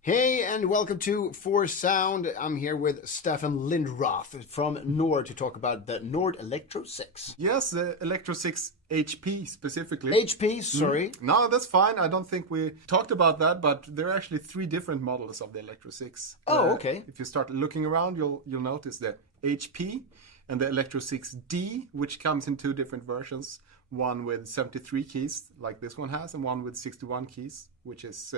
Hey, and welcome to For Sound. I'm here with Staffan Lindroth from NORD to talk about the NORD Electro 6. Yes, the Electro 6 HP specifically. HP, sorry. No, that's fine. I don't think we talked about that, but there are actually three different models of the Electro 6. Oh, okay. If you start looking around, you'll notice the HP and the Electro 6D, which comes in two different versions. One with 73 keys, like this one has, and one with 61 keys, which is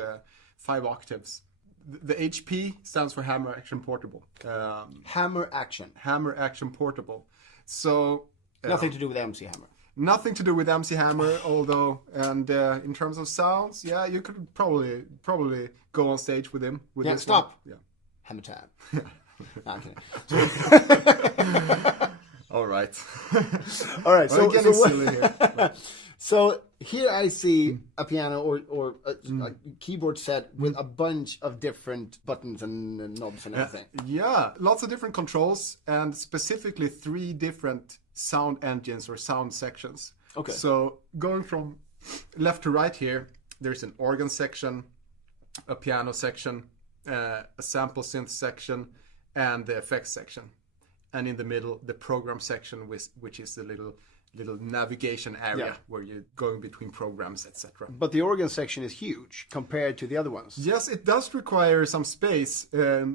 5 octaves. The HP stands for Hammer Action Portable. Hammer Action. Hammer Action Portable. So Nothing to do with MC Hammer. nothing to do with MC Hammer, although, and in terms of sounds, yeah, you could probably go on stage with him. With Yeah, this stop. one. Hammer Tab. No, I'm kidding. All right. All right, We're getting silly here. So here I see a piano or a keyboard set with a bunch of different buttons and knobs and everything. Yeah, lots of different controls, and specifically 3 different sound engines or sound sections. Okay. So going from left to right here, there's an organ section, a piano section, a sample synth section, and the effects section. And in the middle, the program section, which is the little navigation area where you're going between programs, etc. But the organ section is huge compared to the other ones. Yes, it does require some space,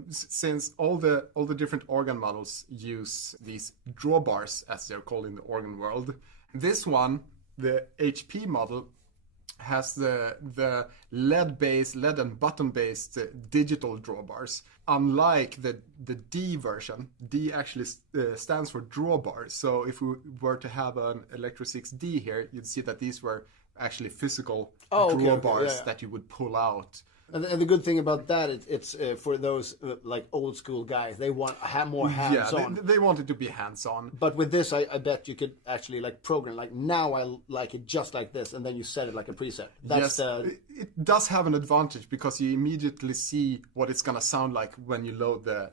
since all the different organ models use these drawbars, as they're called in the organ world. This one, the HP model, has the LED and button-based digital drawbars. Unlike the D version, D actually stands for drawbars. So if we were to have an Electro 6D here, you'd see that these were actually physical drawbars that you would pull out. And the good thing about that, it's for those like old school guys, they want more hands-on. Yeah, they want it to be hands-on. But with this, I bet you could actually like program, like now I like it just like this, and then you set it like a preset. That's it does have an advantage because you immediately see what it's gonna sound like when you load the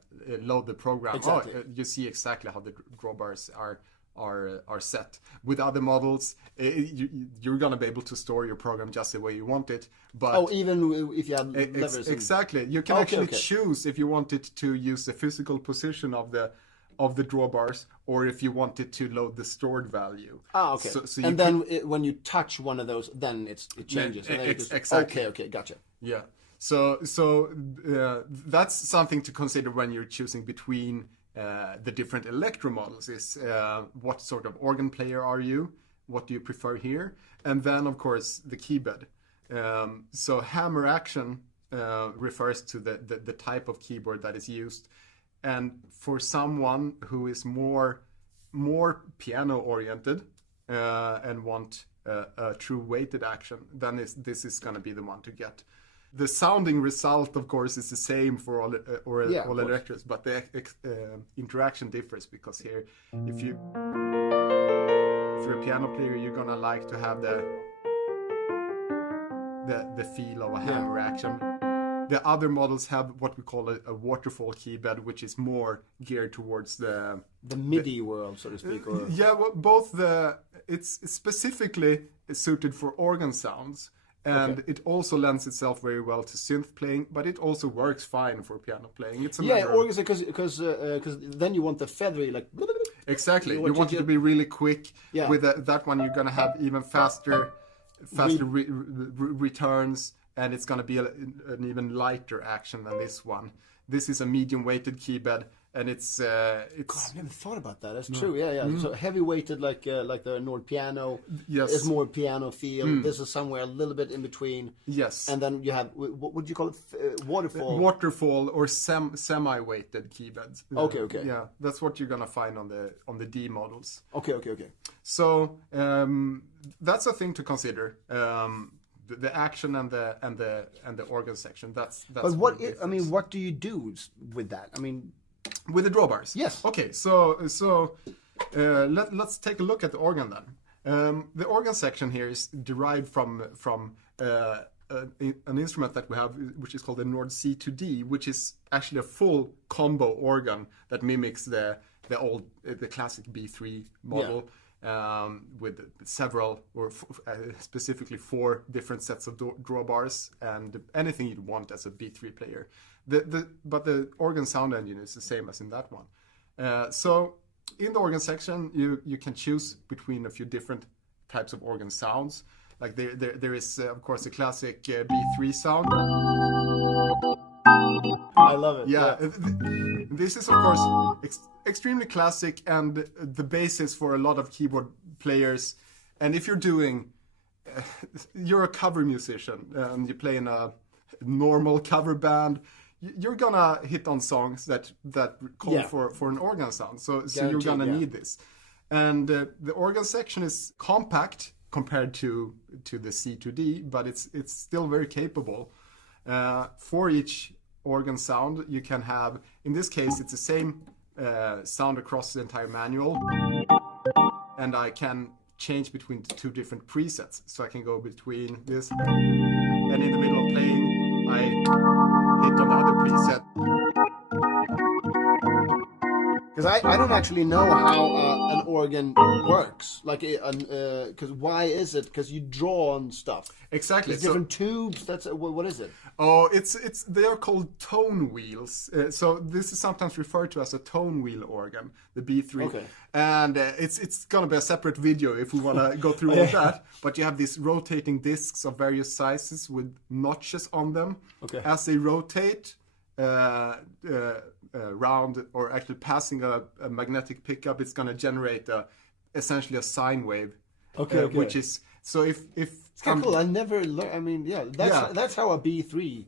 program. Exactly. You see exactly how the drawbars are set. With other models, you're gonna be able to store your program just the way you want it. But even if you have levers. exactly, you can choose if you wanted to use the physical position of the drawbars, or if you wanted to load the stored value. Okay. So and then when you touch one of those, then it changes. And then exactly. Okay, gotcha. Yeah. So that's something to consider when you're choosing between the different Electro models. Is what sort of organ player are you? What do you prefer here? And then, of course, the keyboard. So hammer action refers to the type of keyboard that is used. And for someone who is more piano oriented and want a true weighted action, then this is going to be the one to get. The sounding result, of course, is the same for all electros, but the interaction differs, because here, if you're a piano player, you're gonna like to have the feel of a hammer action. The other models have what we call a waterfall keyboard, which is more geared towards the MIDI world, so to speak. Or... Yeah, well, it's specifically suited for organ sounds. And it also lends itself very well to synth playing, but it also works fine for piano playing. It's a organs, because then you want the feathery, like... Exactly. You want it to be really quick. Yeah. With that one, you're going to have even faster returns, and it's going to be an even lighter action than this one. This is a medium-weighted keyboard, and it's God, I've never thought about that. That's true. Yeah. So heavy-weighted, like the NORD piano. Yes. Is more piano feel. This is somewhere a little bit in between. Yes. And then you have, what would you call it? Waterfall. Waterfall or semi-weighted keyboards. Okay. Yeah, that's what you're gonna find on the D models. Okay. So that's a thing to consider. The action and the organ section. That's. But what do you do with that? I mean. With the drawbars? Yes. Okay, so let's take a look at the organ then. The organ section here is derived from an instrument that we have, which is called the NORD C2D, which is actually a full combo organ that mimics the classic B3 model. with several or specifically 4 different sets of drawbars and anything you'd want as a B3 player. But the organ sound engine is the same as in that one. So in the organ section, you can choose between a few different types of organ sounds. Like there is of course the classic B3 sound. I love it. Yeah, this is of course extremely classic and the basis for a lot of keyboard players. And if you're a cover musician and you play in a normal cover band, you're gonna hit on songs that call for an organ sound. So you're gonna need this. And the organ section is compact compared to the C2D, but it's still very capable. For each organ sound, you can have, in this case, it's the same sound across the entire manual, and I can change between 2 different presets. So I can go between this, and in the middle of playing, I hit on the other preset. Because I don't actually know how an organ works. Like, because why is it? Because you draw on stuff. Exactly. There's different tubes. That's what is it? Oh, they are called tone wheels. So this is sometimes referred to as a tone wheel organ, the B3. Okay. And it's gonna be a separate video if we wanna go through all of that. But you have these rotating discs of various sizes with notches on them. Okay. As they rotate round or actually passing a magnetic pickup, it's gonna generate essentially a sine wave. Okay. Which is so if it's kind of cool. I never learned. I mean, that's how a B3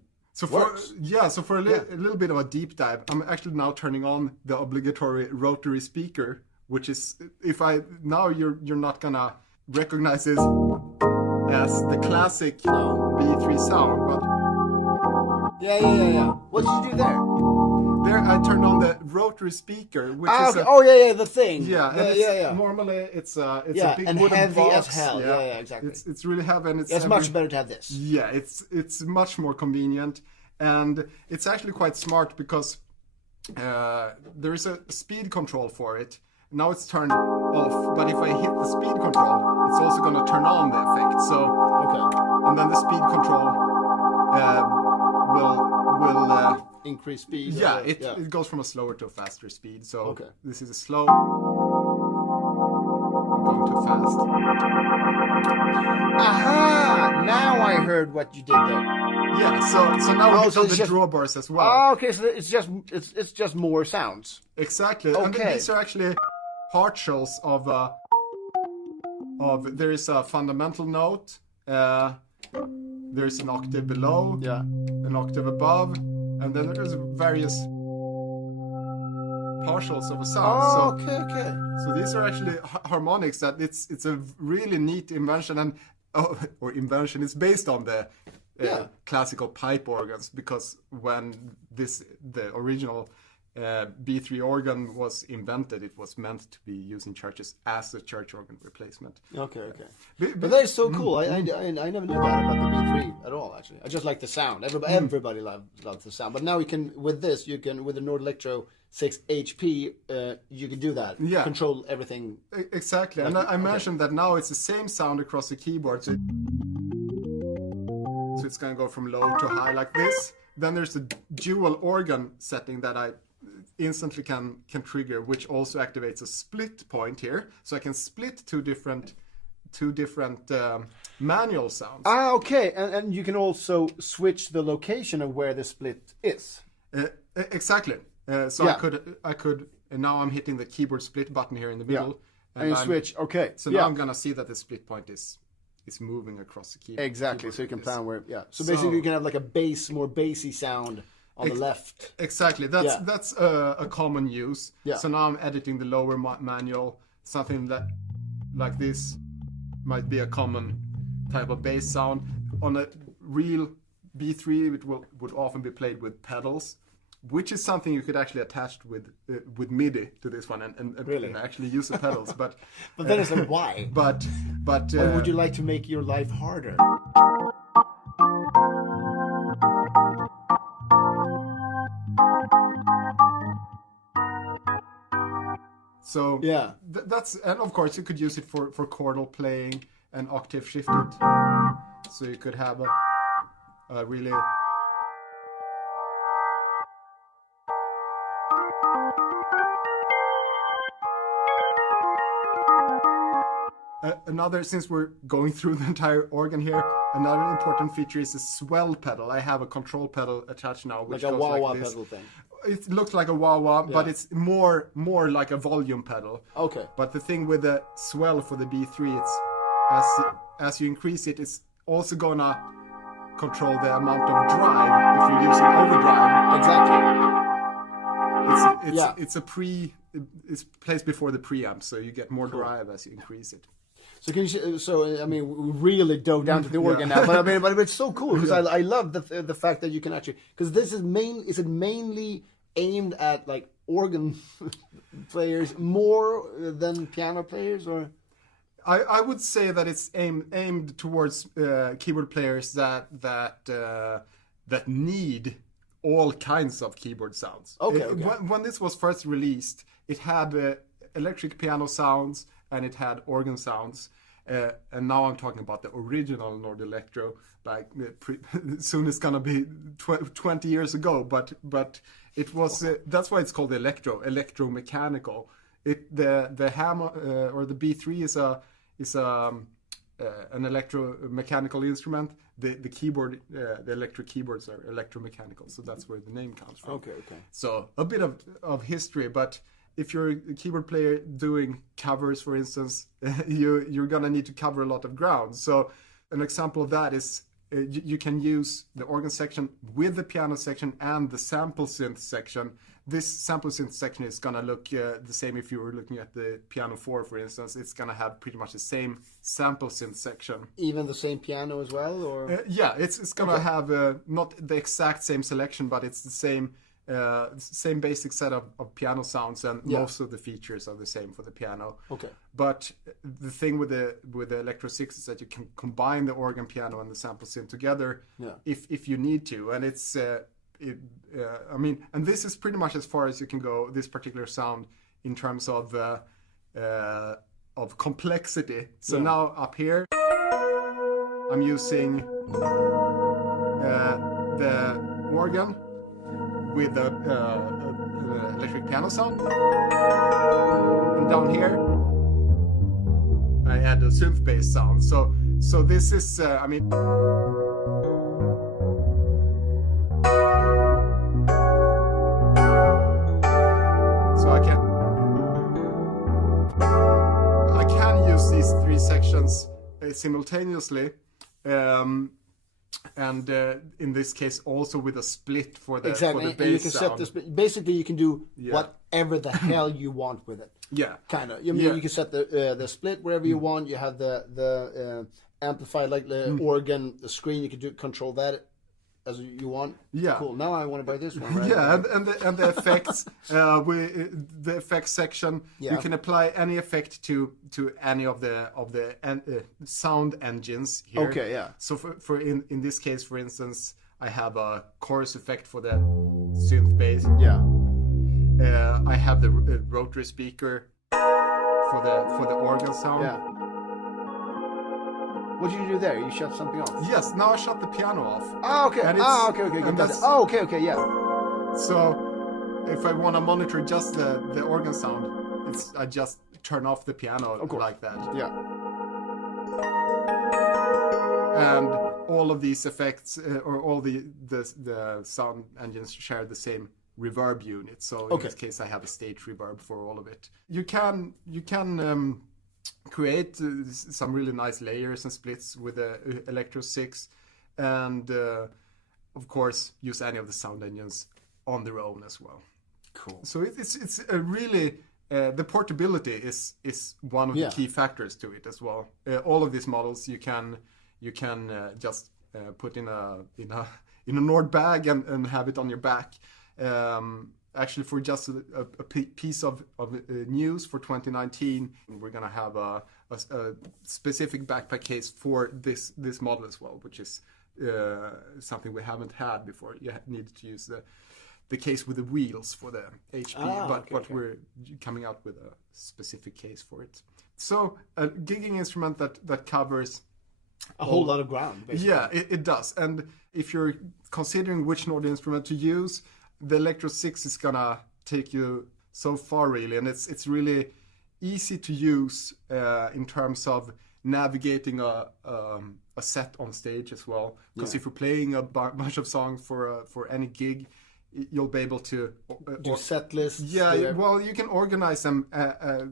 works. So for a little bit of a deep dive, I'm actually now turning on the obligatory rotary speaker, which is you're not gonna recognize this as the classic B3 sound, but yeah. What did you do there? There, I turned on the rotary speaker, which is the thing. Yeah. Normally, it's a big and wooden heavy box. as hell. Yeah, exactly. It's really heavy, and it's much better to have this. Yeah, it's much more convenient, and it's actually quite smart because there is a speed control for it. Now it's turned off, but if I hit the speed control, it's also going to turn on the effect. So and then the speed control will increase speed. Yeah, it goes from a slower to a faster speed. So this is a slow. Going too fast. Aha! Now I heard what you did there. Yeah. So now we have the drawbars as well. Oh, okay. So it's just more sounds. Exactly. Okay. And these are actually partials of there is a fundamental note. There is an octave below. Yeah. An octave above. And then there's various partials of a sound. Oh, okay. So these are actually harmonics. That it's a really neat invention, and invention is based on the classical pipe organs, because when the original B3 organ was invented, it was meant to be used in churches as a church organ replacement. Okay. But that is so cool. I never knew that about the B3 at all. Actually, I just like the sound. Everybody loves the sound. But now with the NORD Electro 6 HP, you can do that. Yeah. Control everything. Exactly. And I mentioned that now it's the same sound across the keyboard. So it's going to go from low to high like this. Then there's the dual organ setting that I instantly can trigger, which also activates a split point here, so I can split two different manual sounds. Okay, and you can also switch the location of where the split is. Exactly. I could, and now I'm hitting the keyboard split button here in the middle, and you switch. Okay, so now I'm gonna see that the split point is moving across the keyboard. Exactly. So you can plan where. Yeah. So basically, you can have like a more bassy sound on the left. Exactly. That's a common use. Yeah. So now I'm editing the lower manual. Something that like this might be a common type of bass sound. On a real B3, it would often be played with pedals, which is something you could actually attach with MIDI to this one and actually use the pedals. But then it's like, why? But or would you like to make your life harder? So Yeah. that's, and of course you could use it for chordal playing and octave shifted. So you could have a really another, since we're going through the entire organ here, another important feature is a swell pedal. I have a control pedal attached now, which Like a goes wah-wah like this. pedal thing. It looks like a wah-wah, but it's more like a volume pedal. Okay. But the thing with the swell for the B3, it's as you increase it, it's also gonna control the amount of drive if you're using overdrive. Exactly. It's placed before the preamp, so you get more drive as you increase it. So I mean, we really dove down to the organ now, but I mean, but it's so cool because I love the fact that you can actually, because this is mainly aimed at like organ players more than piano players, or? I would say that it's aimed towards keyboard players that need all kinds of keyboard sounds. Okay. When this was first released, it had electric piano sounds and it had organ sounds. And now I'm talking about the original NORD Electro. Like soon it's gonna be 20 years ago, but it was that's why it's called electromechanical. The hammer or the B3 is an electromechanical instrument. The keyboard, the electric keyboards are electromechanical, so that's where the name comes from. Okay. So a bit of history, but if you're a keyboard player doing covers, for instance, you're gonna need to cover a lot of ground. So an example of that is you can use the organ section with the piano section and the sample synth section. This sample synth section is gonna look the same if you were looking at the piano 4, for instance. It's gonna have pretty much the same sample synth section. Even the same piano as well, or? Yeah, it's gonna have not the exact same selection, but it's the same basic set of piano sounds, and most of the features are the same for the piano. Okay. But the thing with the Electro 6 is that you can combine the organ, piano, and the sample synth together if you need to, and it's I mean, and this is pretty much as far as you can go, this particular sound, in terms of complexity. So now up here, I'm using the organ with the electric piano sound, and down here I add a synth bass sound. So this is I mean, so I can use these three sections simultaneously. And in this case, also with a split for the exactly. For the bass and you can sound. set the basically you can do whatever the hell you want with it. Yeah, kind of. You can set the split wherever you want. You have the amplifier, like the organ, the screen. You can control that as you want. Yeah. Cool. Now I want to buy this one. Right? Yeah, and the effects, the effects section. You can apply any effect to any of the sound engines here. Okay. Yeah. So for in this case, for instance, I have a chorus effect for the synth bass. Yeah. I have the rotary speaker for the organ sound. Yeah. What did you do there? You shut something off? Yes, now I shut the piano off. Oh, okay. Okay. Okay, yeah. So if I want to monitor just the organ sound, I just turn off the piano like that. Yeah. And all of these effects, or all the sound engines share the same reverb unit. So in this case, I have a stage reverb for all of it. You can create some really nice layers and splits with the Electro 6, and of course use any of the sound engines on their own as well. Cool. So it's a really the portability is one of the key factors to it as well. All of these models you can just put in a NORD bag and have it on your back. Actually, for just a piece of news for 2019, we're gonna have a specific backpack case for this model as well, which is something we haven't had before. You needed to use the case with the wheels for the HP, but okay. we're coming out with a specific case for it. So a gigging instrument that covers a whole lot of ground, basically. Yeah, it does. And if you're considering which NORD instrument to use, the Electro 6 is gonna take you so far, really, and it's really easy to use in terms of navigating a set on stage as well. Because if you're playing a bunch of songs for any gig, you'll be able to do set lists. Yeah, well, you can organize them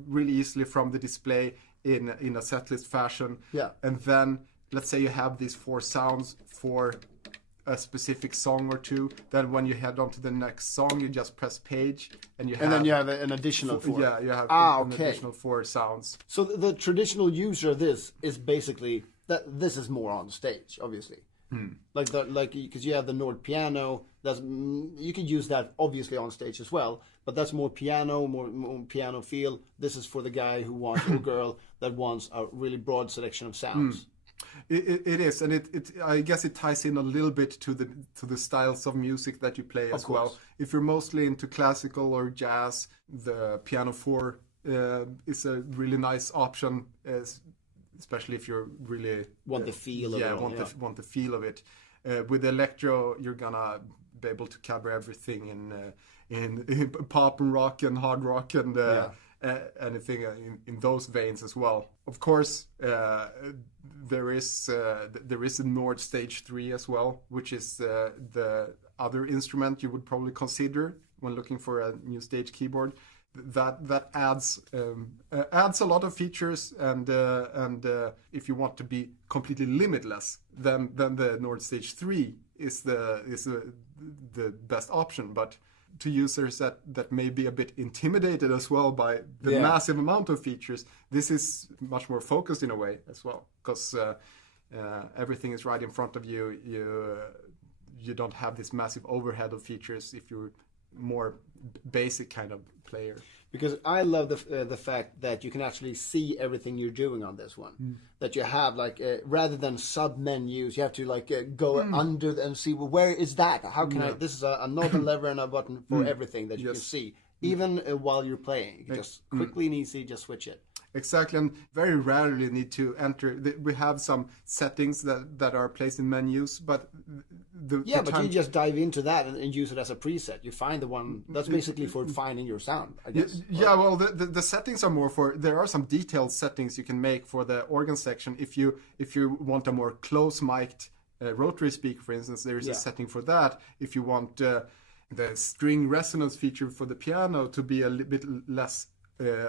really easily from the display in a set list fashion. Yeah, and then let's say you have these 4 sounds for a specific song or two. Then when you head on to the next song, you just press page, and then you have an additional 4. Yeah, you have an additional 4 sounds. So the traditional user of this is basically that this is more on stage, obviously. Like because you have the NORD piano. You can use that obviously on stage as well, but that's more piano, more piano feel. This is for the guy who wants or girl that wants a really broad selection of sounds. It is, and it I guess it ties in a little bit to the styles of music that you play as well. If you're mostly into classical or jazz, the piano 4 is a really nice option, especially if you're really want the feel of it. Want the feel of it. With electro, you're gonna be able to cover everything in pop and rock and hard rock and anything in those veins as well. Of course, there is a NORD Stage 3 as well, which is the other instrument you would probably consider when looking for a new stage keyboard. That adds a lot of features, and if you want to be completely limitless, then the NORD Stage 3 is the best option. But to users that may be a bit intimidated as well by the massive amount of features, this is much more focused in a way as well, because everything is right in front of you. You don't have this massive overhead of features if you're more basic kind of player. Because I love the fact that you can actually see everything you're doing on this one. That you have rather than sub menus, you have to go under and see, well, where is that? How can I? This is a knob and lever and a button for everything that you can see, even while you're playing. You can just quickly and easy just switch it. Exactly, and very rarely need to enter. We have some settings that are placed in menus, but but you just dive into that and use it as a preset. You find the one that's basically for finding your sound, I guess. Yeah, well, the settings are more for. There are some detailed settings you can make for the organ section. If you want a more close mic'd rotary speaker, for instance, there is a setting for that. If you want the string resonance feature for the piano to be a little bit less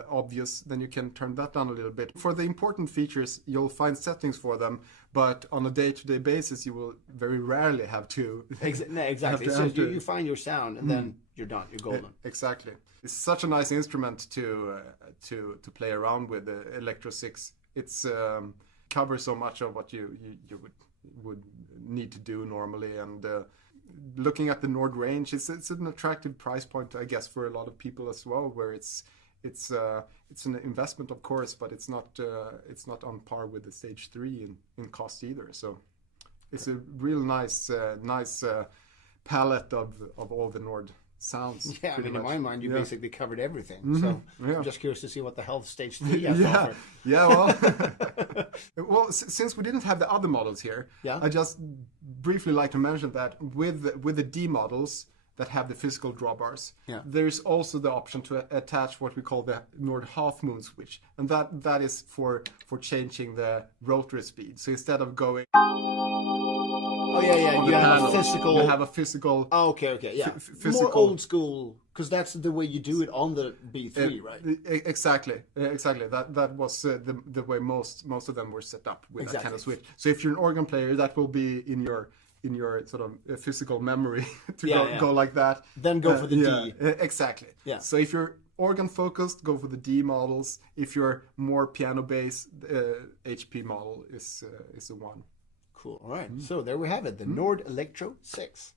obvious, then you can turn that down a little bit. For the important features, you'll find settings for them, but on a day-to-day basis, you will very rarely have to. Exactly. So you find your sound, and then you're done. You're golden. Exactly. It's such a nice instrument to play around with. The Electro 6. It's covers so much of what you would need to do normally, and looking at the NORD range, it's an attractive price point, I guess, for a lot of people as well, where it's an investment, of course, but it's not on par with the Stage 3 in cost either. So it's a real nice palette of all the NORD sounds. Yeah, I mean, in my mind, you basically covered everything. So I'm just curious to see what the hell Stage 3 has to offer. Yeah, well, since we didn't have the other models here, I just briefly like to mention that with the D models that have the physical drawbars, there's also the option to attach what we call the NORD half moon switch, and that is for changing the rotary speed. So instead of going you have a physical. Oh, okay, yeah. Physical, more old school, because that's the way you do it on the B3, right? Exactly. That was the way most of them were set up with that kind of switch. So if you're an organ player, that will be in your sort of physical memory to go like that. Then go for the D. Exactly. Yeah. So if you're organ focused, go for the D models. If you're more piano based, HP model is the one. Cool. All right. So there we have it, the NORD Electro 6.